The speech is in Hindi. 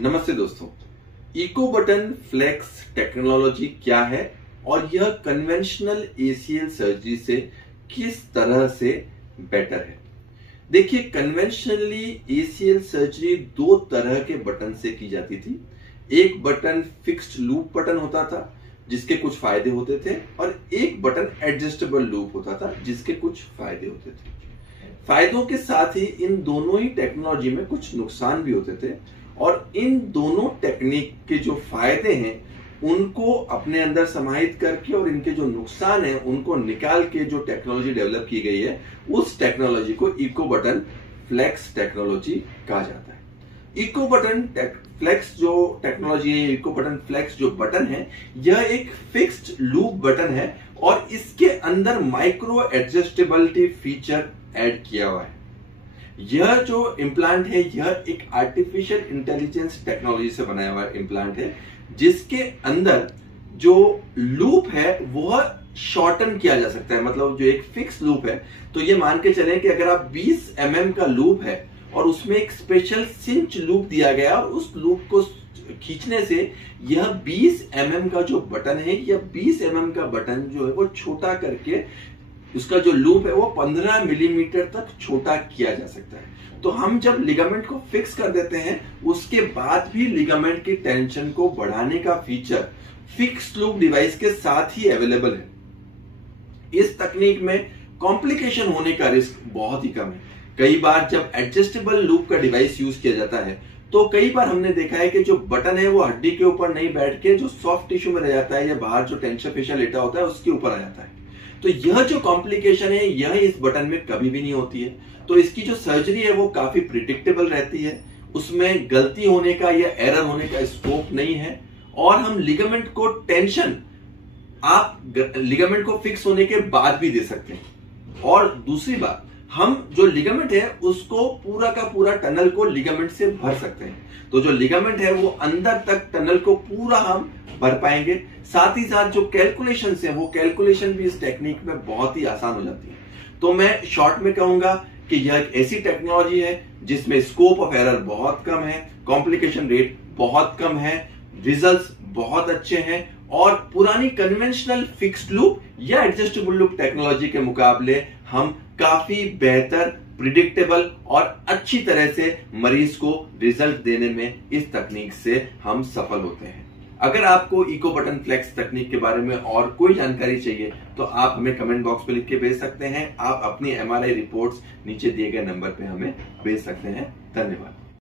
नमस्ते दोस्तों। इको बटन फ्लेक्स टेक्नोलॉजी क्या है और यह कन्वेंशनल एसीएल सर्जरी से किस तरह से बेटर है। देखिए, कन्वेंशनली एसीएल सर्जरी दो तरह के बटन से की जाती थी। एक बटन फिक्स्ड लूप बटन होता था जिसके कुछ फायदे होते थे और एक बटन एडजस्टेबल लूप होता था जिसके कुछ फायदे होते थे। फायदों के साथ ही इन दोनों ही टेक्नोलॉजी में कुछ नुकसान भी होते थे और इन दोनों टेक्निक के जो फायदे हैं उनको अपने अंदर समाहित करके और इनके जो नुकसान हैं उनको निकाल के जो टेक्नोलॉजी डेवलप की गई है उस टेक्नोलॉजी को इको बटन फ्लेक्स टेक्नोलॉजी कहा जाता है। इको बटन फ्लेक्स जो टेक्नोलॉजी है, इको बटन फ्लेक्स जो बटन है, यह एक फिक्स्ड लूप बटन है और इसके अंदर माइक्रो एडजस्टेबिलिटी फीचर ऐड किया हुआ है। यह जो इम्प्लांट है यह एक आर्टिफिशियल इंटेलिजेंस टेक्नोलॉजी से बनाया हुआ इम्प्लांट है जिसके अंदर जो लूप है वह शॉर्टन किया जा सकता है। मतलब जो एक फिक्स लूप है तो ये मान के चलें कि अगर आप 20 mm का लूप है और उसमें एक स्पेशल सिंच लूप दिया गया और उस लूप को खींचने से यह 20 mm का जो बटन है, यह 20 mm का बटन जो है वो छोटा करके उसका जो लूप है वो 15 मिलीमीटर तक छोटा किया जा सकता है। तो हम जब लिगामेंट को फिक्स कर देते हैं उसके बाद भी लिगामेंट की टेंशन को बढ़ाने का फीचर फिक्स लूप डिवाइस के साथ ही अवेलेबल है। इस तकनीक में कॉम्प्लिकेशन होने का रिस्क बहुत ही कम है। कई बार जब एडजस्टेबल लूप का डिवाइस यूज किया जाता है तो कई बार हमने देखा है कि जो बटन है वो हड्डी के ऊपर नहीं बैठ के जो सॉफ्ट टिश्यू में रह जाता है या बाहर जो टेंशन फेशियल लेटा होता है उसके ऊपर आ जाता है। तो यह जो कॉम्प्लिकेशन है यह इस बटन में कभी भी नहीं होती है। तो इसकी जो सर्जरी है वो काफी प्रिडिक्टेबल रहती है, उसमें गलती होने का या एरर होने का स्कोप नहीं है और हम लिगामेंट को टेंशन आप लिगामेंट को फिक्स होने के बाद भी दे सकते हैं। और दूसरी बात, हम जो लिगामेंट है उसको पूरा का पूरा टनल को लिगामेंट से भर सकते हैं। तो जो लिगामेंट है वो अंदर तक टनल को पूरा हम भर पाएंगे। साथ ही साथ जो कैलकुलेशंस है वो कैलकुलेशन भी इस टेक्निक में बहुत ही आसान हो जाती है। तो मैं शॉर्ट में कहूंगा कि यह एक ऐसी टेक्नोलॉजी है जिसमें स्कोप ऑफ एरर बहुत कम है, कॉम्प्लिकेशन रेट बहुत कम है, रिजल्ट्स बहुत अच्छे हैं और पुरानी कन्वेंशनल फिक्स्ड लूप या एडजस्टेबल लूप टेक्नोलॉजी के मुकाबले हम काफी बेहतर, प्रिडिक्टेबल और अच्छी तरह से मरीज को रिजल्ट देने में इस तकनीक से हम सफल होते हैं। अगर आपको इको बटन फ्लेक्स तकनीक के बारे में और कोई जानकारी चाहिए तो आप हमें कमेंट बॉक्स पे लिख के भेज सकते हैं। आप अपनी MRI रिपोर्ट्स नीचे दिए गए नंबर पे हमें भेज सकते हैं। धन्यवाद।